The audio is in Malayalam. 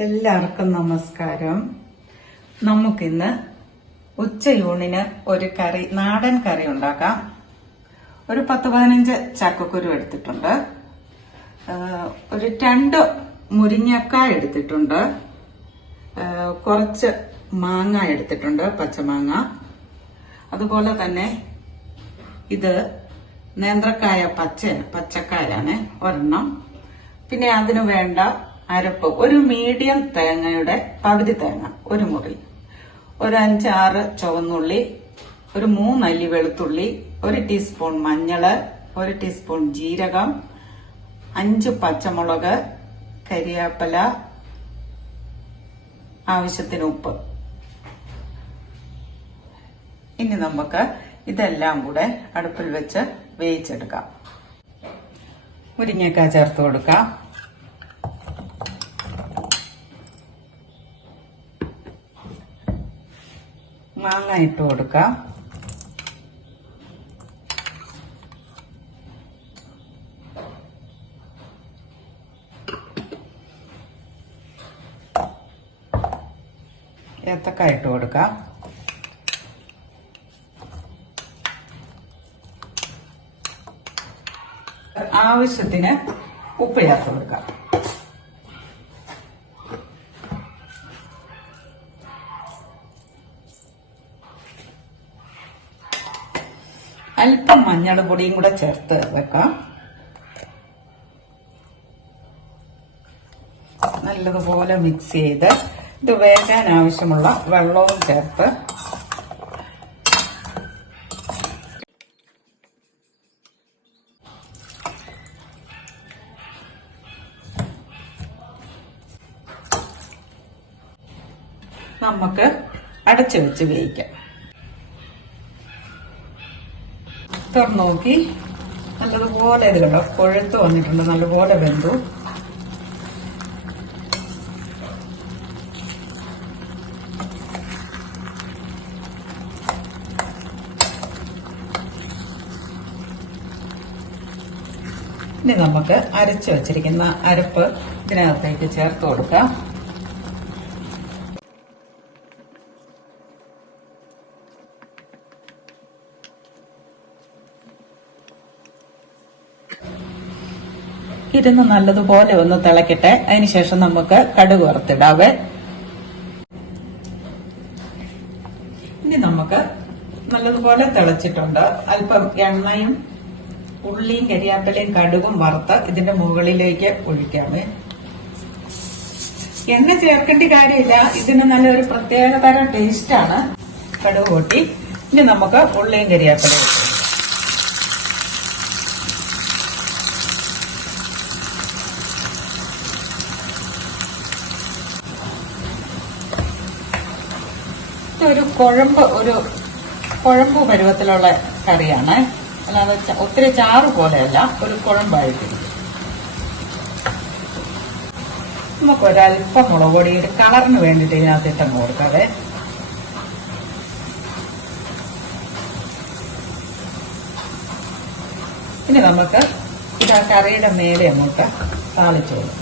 എല്ലാവർക്കും നമസ്കാരം. നമുക്കിന്ന് ഉച്ചയൂണിന് ഒരു കറി, നാടൻ കറി ഉണ്ടാക്കാം. ഒരു 10-15 ചക്കക്കുരു എടുത്തിട്ടുണ്ട്. ഒരു 2 മുരിങ്ങക്കായ എടുത്തിട്ടുണ്ട്. കുറച്ച് മാങ്ങ എടുത്തിട്ടുണ്ട്, പച്ചമാങ്ങ. അതുപോലെ തന്നെ ഇത് നേന്ത്രക്കായ പച്ചക്കായാണ് ഒരെണ്ണം. പിന്നെ അതിനു വേണ്ട അരപ്പ്, ഒരു മീഡിയം തേങ്ങയുടെ പകുതി തേങ്ങ, ഒരു മുറി, ഒരു 5-6 ചുവന്നുള്ളി, ഒരു 3 അല്ലി വെളുത്തുള്ളി, 1 ടീസ്പൂൺ മഞ്ഞള്, 1 ടീസ്പൂൺ ജീരകം, 5 പച്ചമുളക്, കരിവേപ്പില, ആവശ്യത്തിന് ഉപ്പ്. ഇനി നമുക്ക് ഇതെല്ലാം കൂടെ അടുപ്പിൽ വെച്ച് വേവിച്ചെടുക്കാം. മുരിങ്ങക്കായ ചേർത്ത് കൊടുക്കാം. മാങ്ങ ഇട്ട് കൊടുക്കാം. ഏത്തക്കായ ഇട്ട് കൊടുക്കാം. ആവശ്യത്തിന് ഉപ്പ് ചേർത്ത് കൊടുക്കാം. അല്പം മഞ്ഞൾ പൊടിയും കൂടെ ചേർത്ത് വെക്കാം. നല്ലതുപോലെ മിക്സ് ചെയ്ത് ഇത് വേകാൻ ആവശ്യമുള്ള വെള്ളവും ചേർത്ത് നമുക്ക് അടച്ചു വെച്ച് വേവിക്കാം. തുറന്നു നോക്കി, നല്ലതുപോലെ ഇതിലുണ്ടോ കൊഴുത്ത് വന്നിട്ടുണ്ട്, നല്ലപോലെ വെന്തു. ഇനി നമുക്ക് അരച്ചു വച്ചിരിക്കുന്ന അരപ്പ് ഇതിനകത്തേക്ക് ചേർത്ത് കൊടുക്കാം. ഇരുന്ന് നല്ലതുപോലെ ഒന്ന് തിളക്കട്ടെ. അതിനുശേഷം നമുക്ക് കടുക് വറുത്തിടാവേ. ഇനി നമുക്ക് നല്ലതുപോലെ തിളച്ചിട്ടുണ്ട്. അല്പം എണ്ണയും ഉള്ളിയും കരിയാപ്പിലയും കടുകും വറുത്ത് ഇതിന്റെ മുകളിലേക്ക് ഒഴിക്കാമേ. എണ്ണ ചേർക്കേണ്ട കാര്യമില്ല, ഇതിന് നല്ലൊരു പ്രത്യേക തരം ടേസ്റ്റാണ്. കടുക് പൊട്ടി. ഇനി നമുക്ക് ഉള്ളിയും കരിയാപ്പിലയും ഒരു കുഴമ്പ് പരുവത്തിലുള്ള കറിയാണ്. അല്ലാതെ ഒത്തിരി ചാറ് പോലെയല്ല, ഒരു കുഴമ്പായിട്ടിരിക്കും. നമുക്കൊരല്പം മുളക് പൊടി ഒരു കളറിന് വേണ്ടിയിട്ട് ഇതിനകത്ത് ഇട്ടങ്ങ് കൊടുക്കാതെ. ഇനി നമുക്ക് ഇത് ആ കറിയുടെ മേലെ അങ്ങോട്ട് താളിച്ചു കൊടുക്കാം.